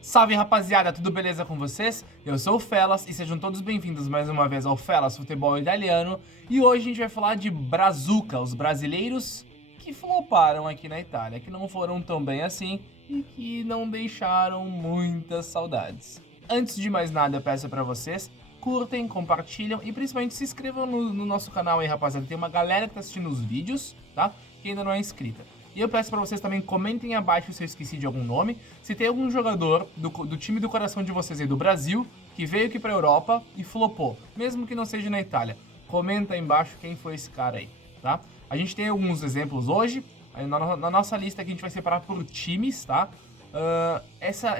Salve rapaziada, tudo beleza com vocês? Eu sou o Felas e sejam todos bem-vindos mais uma vez ao Felas Futebol Italiano. E hoje a gente vai falar de Brazuca, os brasileiros que floparam aqui na Itália, que não foram tão bem assim e que não deixaram muitas saudades. Antes de mais nada, eu peço pra vocês, curtem, compartilham e principalmente se inscrevam no nosso canal aí, rapaziada. Tem uma galera que tá assistindo os vídeos, tá? Que ainda não é inscrita. E eu peço pra vocês também, comentem abaixo se eu esqueci de algum nome. Se tem algum jogador do time do coração de vocês aí do Brasil, que veio aqui pra Europa e flopou, mesmo que não seja na Itália. Comenta aí embaixo quem foi esse cara aí, tá? A gente tem alguns exemplos hoje. Na nossa lista aqui a gente vai separar por times, tá?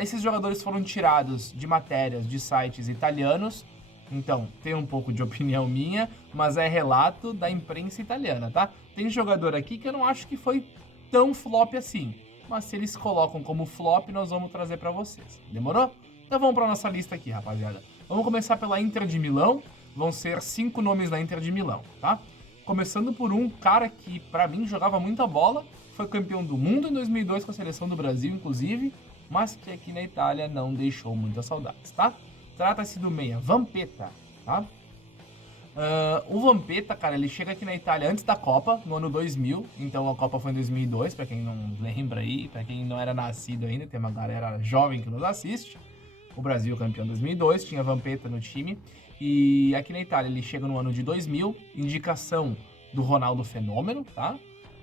Esses jogadores foram tirados de matérias de sites italianos. Então, tem um pouco de opinião minha, mas é relato da imprensa italiana, tá? Tem jogador aqui que eu não acho que foi tão flop assim, mas se eles colocam como flop, nós vamos trazer pra vocês. Demorou? Então vamos pra nossa lista aqui, rapaziada. Vamos começar pela Inter de Milão. Vão ser 5 nomes da Inter de Milão, tá? Começando por um cara que, pra mim, jogava muita bola, foi campeão do mundo em 2002 com a seleção do Brasil, inclusive, mas que aqui na Itália não deixou muitas saudades, tá? Trata-se do meia Vampeta, tá? O Vampeta, cara, ele chega aqui na Itália antes da Copa, no ano 2000. Então a Copa foi em 2002, pra quem não lembra aí, pra quem não era nascido ainda, tem uma galera jovem que nos assiste. O Brasil campeão em 2002, tinha Vampeta no time. E aqui na Itália ele chega no ano de 2000, indicação do Ronaldo Fenômeno, tá?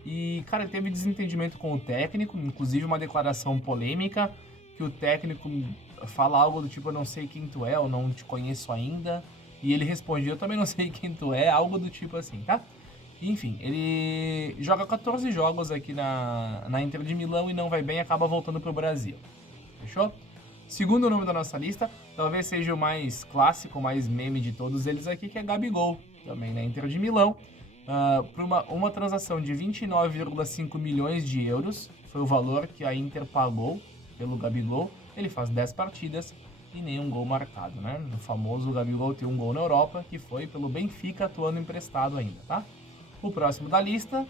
E, cara, ele teve desentendimento com o técnico, inclusive uma declaração polêmica, que o técnico fala algo do tipo, eu não sei quem tu é, eu não te conheço ainda. E ele responde, eu também não sei quem tu é, algo do tipo assim, tá? Enfim, ele joga 14 jogos aqui na Inter de Milão e não vai bem, acaba voltando pro Brasil. Fechou? Segundo nome da nossa lista, talvez seja o mais clássico, o mais meme de todos eles aqui, que é Gabigol, também na Inter de Milão. Por uma transação de 29,5 milhões de euros, foi o valor que a Inter pagou pelo Gabigol. Ele faz 10 partidas e nenhum gol marcado, né? O famoso Gabigol tem um gol na Europa, que foi pelo Benfica atuando emprestado ainda, tá? O próximo da lista,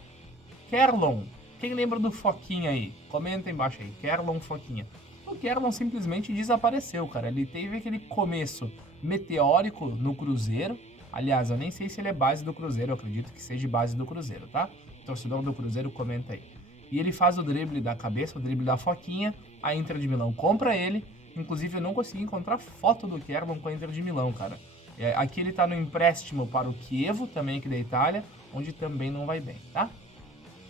Kerlon. Quem lembra do Foquinha aí? Comenta embaixo aí, Kerlon Foquinha. O Kerlon simplesmente desapareceu, cara. Ele teve aquele começo meteórico no Cruzeiro. Aliás, eu nem sei se ele é base do Cruzeiro, eu acredito que seja base do Cruzeiro, tá? O torcedor do Cruzeiro comenta aí. E ele faz o drible da cabeça, o drible da Foquinha. A Inter de Milão compra ele. Inclusive, eu não consegui encontrar foto do Kerlon com a Inter de Milão, cara. Aqui ele tá no empréstimo para o Chievo, também aqui da Itália, onde também não vai bem, tá?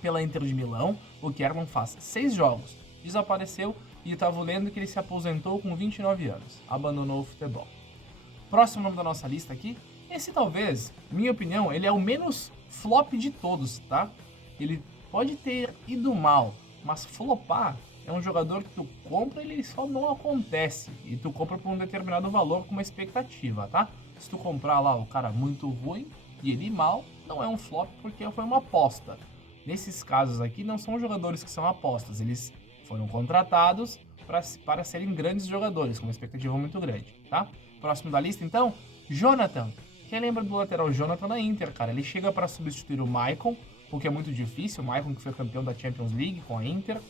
Pela Inter de Milão, o Kerlon faz 6 jogos, desapareceu e eu tava lendo que ele se aposentou com 29 anos, abandonou o futebol. Próximo nome da nossa lista aqui, esse talvez, minha opinião, ele é o menos flop de todos, tá? Ele pode ter ido mal, mas flopar é um jogador que tu compra e ele só não acontece. E tu compra por um determinado valor com uma expectativa, tá? Se tu comprar lá o cara muito ruim e ele mal, não é um flop porque foi uma aposta. Nesses casos aqui não são jogadores que são apostas, eles foram contratados para serem grandes jogadores, com uma expectativa muito grande, tá? Próximo da lista então, Jonathan. Quem lembra do lateral Jonathan na Inter, cara? Ele chega para substituir o Maicon, o que é muito difícil, o Maicon que foi campeão da Champions League com a Inter.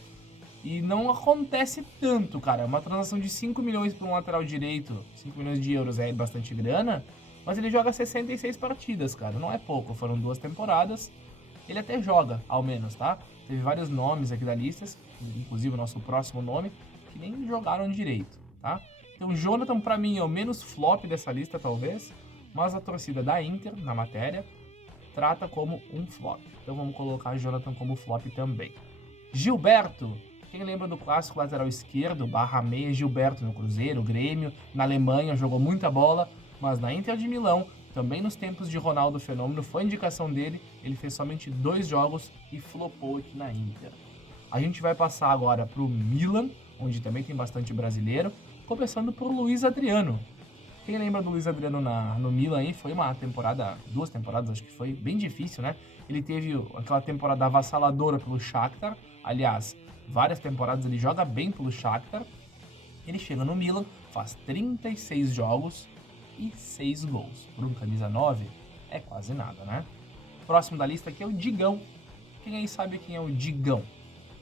E não acontece tanto, cara. Uma transação de 5 milhões para um lateral direito, 5 milhões de euros é bastante grana, mas ele joga 66 partidas, cara. Não é pouco, foram 2 temporadas. Ele até joga, ao menos, tá? Teve vários nomes aqui da lista, inclusive o nosso próximo nome, que nem jogaram direito, tá? Então, Jonathan, pra mim, é o menos flop dessa lista, talvez, mas a torcida da Inter, na matéria, trata como um flop. Então, vamos colocar Jonathan como flop também. Gilberto. Quem lembra do clássico lateral esquerdo, barra meia, Gilberto no Cruzeiro, Grêmio, na Alemanha, jogou muita bola, mas na Inter de Milão, também nos tempos de Ronaldo Fenômeno, foi indicação dele, ele fez somente 2 jogos e flopou aqui na Inter. A gente vai passar agora pro Milan, onde também tem bastante brasileiro, começando por Luiz Adriano. Quem lembra do Luiz Adriano no Milan aí, foi uma temporada, 2 temporadas, acho que foi bem difícil, né? Ele teve aquela temporada avassaladora pelo Shakhtar, aliás, várias temporadas ele joga bem pelo Shakhtar. Ele chega no Milan, faz 36 jogos e 6 gols. Por um camisa 9 é quase nada, né? Próximo da lista aqui é o Digão. Quem aí sabe quem é o Digão?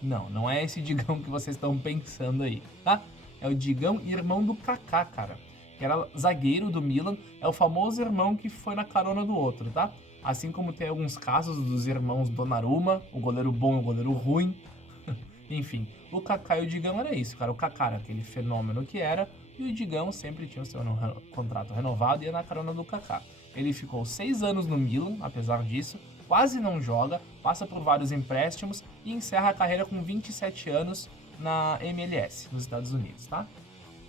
Não, não é esse Digão que vocês estão pensando aí, tá? é o Digão, irmão do Kaká, cara. Que era zagueiro do Milan, é o famoso irmão que foi na carona do outro, tá? Assim como tem alguns casos dos irmãos Donnarumma, o goleiro bom e o goleiro ruim. Enfim, o Kaká e o Digão era isso, cara. O Kaká era aquele fenômeno que era, e o Digão sempre tinha o seu contrato renovado e ia na carona do Kaká. Ele ficou 6 anos no Milan, apesar disso, quase não joga, passa por vários empréstimos e encerra a carreira com 27 anos na MLS, nos Estados Unidos, tá?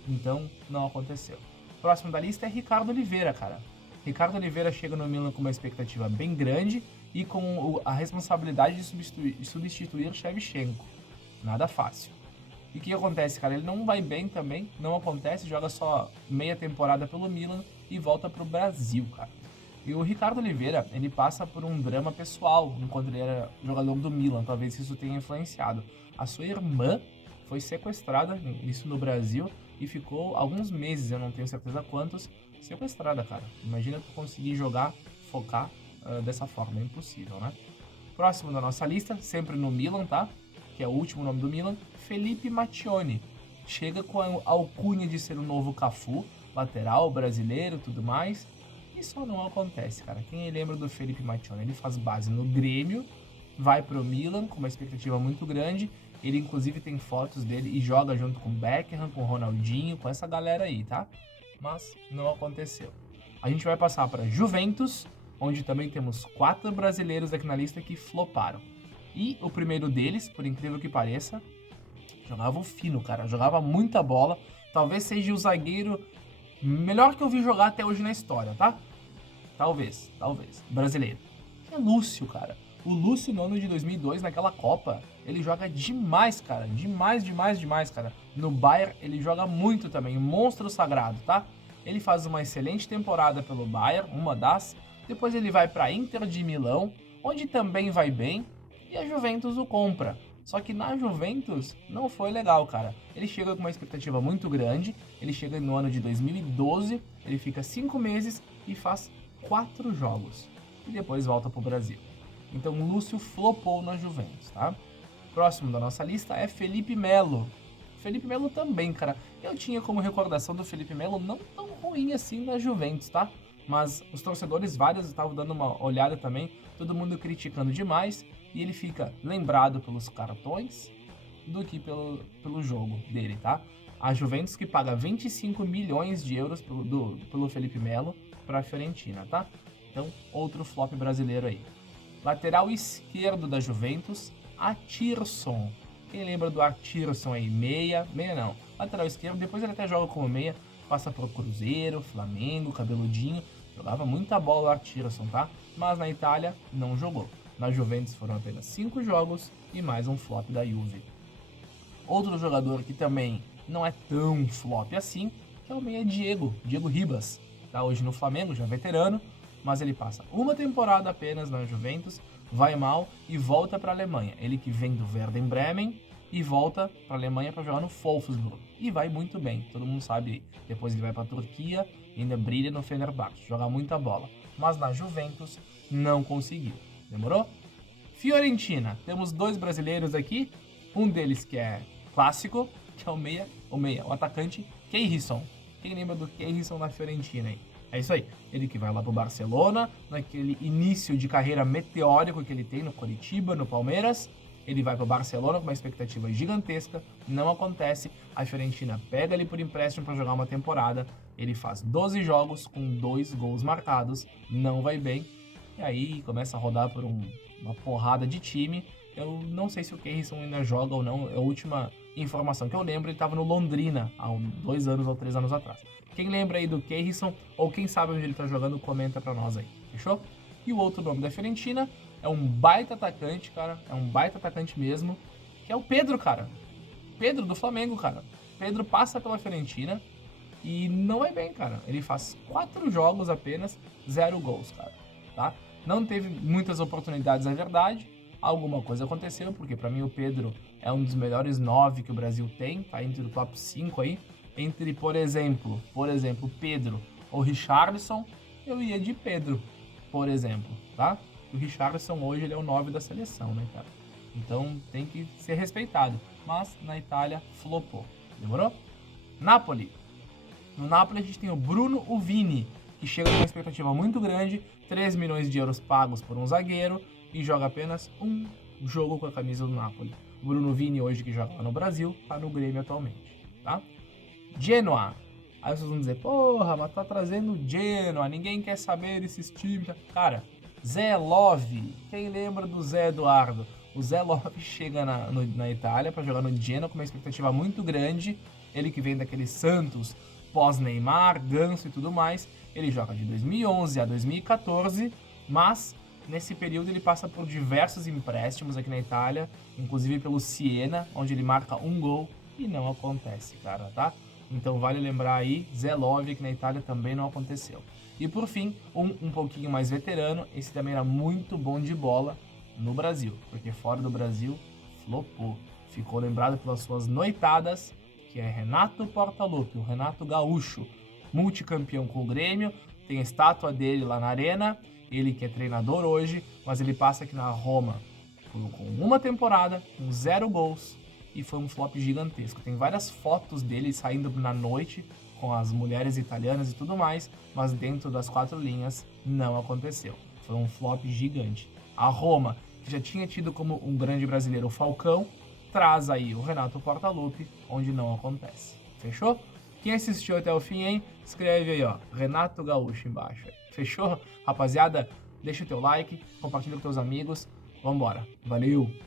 Então, não aconteceu. Próximo da lista é Ricardo Oliveira, cara. Ricardo Oliveira chega no Milan com uma expectativa bem grande e com a responsabilidade de substituir Shevchenko. Nada fácil. E o que acontece, cara? Ele não vai bem também, não acontece, joga só meia temporada pelo Milan e volta pro Brasil, cara. E o Ricardo Oliveira, ele passa por um drama pessoal enquanto ele era jogador do Milan, talvez isso tenha influenciado. A sua irmã foi sequestrada, isso no Brasil, e ficou alguns meses, eu não tenho certeza quantos, sequestrada, cara. Imagina tu conseguir jogar, focar dessa forma, é impossível, né? Próximo da nossa lista, sempre no Milan, tá? Que é o último nome do Milan, Felipe Mattioni. Chega com a alcunha de ser o novo Cafu, lateral, brasileiro, tudo mais. E só não acontece, cara. Quem lembra do Felipe Mattioni? Ele faz base no Grêmio, vai pro Milan com uma expectativa muito grande. Ele, inclusive, tem fotos dele e joga junto com o Beckham, com o Ronaldinho, com essa galera aí, tá? Mas não aconteceu. A gente vai passar para Juventus, onde também temos 4 brasileiros aqui na lista que floparam. E o primeiro deles, por incrível que pareça, jogava o fino, cara. Jogava muita bola. Talvez seja o zagueiro melhor que eu vi jogar até hoje na história, tá? Talvez. Brasileiro. É Lúcio, cara. O Lúcio, no ano de 2002, naquela Copa, ele joga demais, cara. Demais, cara. No Bayern, ele joga muito também. Um monstro sagrado, tá? Ele faz uma excelente temporada pelo Bayern, uma das. Depois ele vai pra Inter de Milão, onde também vai bem. E a Juventus o compra. Só que na Juventus não foi legal, cara. Ele chega com uma expectativa muito grande. Ele chega no ano de 2012, ele fica 5 meses e faz 4 jogos. E depois volta pro Brasil. Então o Lúcio flopou na Juventus, tá? Próximo da nossa lista é Felipe Melo. Felipe Melo também, cara. Eu tinha como recordação do Felipe Melo não tão ruim assim na Juventus, tá? Mas os torcedores vários estavam dando uma olhada também, todo mundo criticando demais. E ele fica lembrado pelos cartões do que pelo jogo dele, tá? A Juventus que paga 25 milhões de euros pelo Felipe Melo para a Fiorentina, tá? Então, outro flop brasileiro aí. Lateral esquerdo da Juventus, Atirson. Quem lembra do Atirson aí? Meia não. Lateral esquerdo, depois ele até joga como meia, passa pro Cruzeiro, Flamengo, cabeludinho. Jogava muita bola o Atirson, tá? Mas na Itália não jogou. Na Juventus foram apenas 5 jogos e mais um flop da Juve. Outro jogador que também não é tão flop assim é o meia Diego Ribas. Tá hoje no Flamengo, já veterano, mas ele passa uma temporada apenas na Juventus, vai mal e volta para a Alemanha. Ele que vem do Werder Bremen e volta para a Alemanha para jogar no Wolfsburg. E vai muito bem, todo mundo sabe. Depois ele vai para a Turquia e ainda brilha no Fenerbahçe, joga muita bola. Mas na Juventus não conseguiu. Demorou? Fiorentina, temos 2 brasileiros aqui, um deles que é clássico, que é o atacante Keirson. Quem lembra do Keirson na Fiorentina aí? É isso aí, ele que vai lá pro Barcelona, naquele início de carreira meteórico que ele tem no Coritiba, no Palmeiras, ele vai pro Barcelona com uma expectativa gigantesca, não acontece, a Fiorentina pega ele por empréstimo para jogar uma temporada, ele faz 12 jogos com 2 gols marcados, não vai bem, e aí começa a rodar por uma porrada de time. Eu não sei se o Keirson ainda joga ou não. A última informação que eu lembro, ele estava no Londrina há 2 anos ou 3 anos atrás. Quem lembra aí do Keirson ou quem sabe onde ele tá jogando, comenta pra nós aí, fechou? E o outro nome da Fiorentina é um baita atacante, cara. É um baita atacante mesmo, que é o Pedro, cara. Pedro do Flamengo, cara. Pedro passa pela Fiorentina e não vai bem, cara. Ele faz 4 jogos apenas, 0 gols, cara, tá? Não teve muitas oportunidades, é verdade. Alguma coisa aconteceu, porque pra mim o Pedro é um dos melhores 9 que o Brasil tem, tá entre o top 5 aí. Entre, por exemplo, Pedro ou Richarlison, eu ia de Pedro, por exemplo, tá? O Richarlison hoje ele é o 9 da seleção, né, cara? Então tem que ser respeitado. Mas na Itália flopou, demorou? Napoli. No Napoli a gente tem o Bruno Uvini, que chega com uma expectativa muito grande, 3 milhões de euros pagos por um zagueiro e joga apenas um jogo com a camisa do Napoli. O Bruno Uvini, hoje que joga lá no Brasil, tá no Grêmio atualmente, tá? Genoa. Aí vocês vão dizer, porra, mas tá trazendo Genoa, ninguém quer saber desses times. Cara, Zé Love, quem lembra do Zé Eduardo? O Zé Love chega na Itália para jogar no Genoa com uma expectativa muito grande. Ele que vem daquele Santos pós-Neymar, Ganso e tudo mais. Ele joga de 2011 a 2014, mas nesse período ele passa por diversos empréstimos aqui na Itália, inclusive pelo Siena, onde ele marca um gol e não acontece, cara, tá? Então vale lembrar aí, Zé Love, que na Itália também não aconteceu. E por fim, um pouquinho mais veterano, esse também era muito bom de bola no Brasil, porque fora do Brasil, flopou. Ficou lembrado pelas suas noitadas, que é Renato Portaluppi, o Renato Gaúcho, multicampeão com o Grêmio, tem a estátua dele lá na arena, ele que é treinador hoje, mas ele passa aqui na Roma com uma temporada, com 0 gols, e foi um flop gigantesco. Tem várias fotos dele saindo na noite com as mulheres italianas e tudo mais, mas dentro das 4 linhas não aconteceu. Foi um flop gigante. A Roma, que já tinha tido como um grande brasileiro o Falcão, traz aí o Renato Portaluppi, onde não acontece. Fechou? Quem assistiu até o fim, hein? Escreve aí, ó, Renato Gaúcho embaixo. Fechou? Rapaziada, deixa o teu like, compartilha com teus amigos. Vambora. Valeu!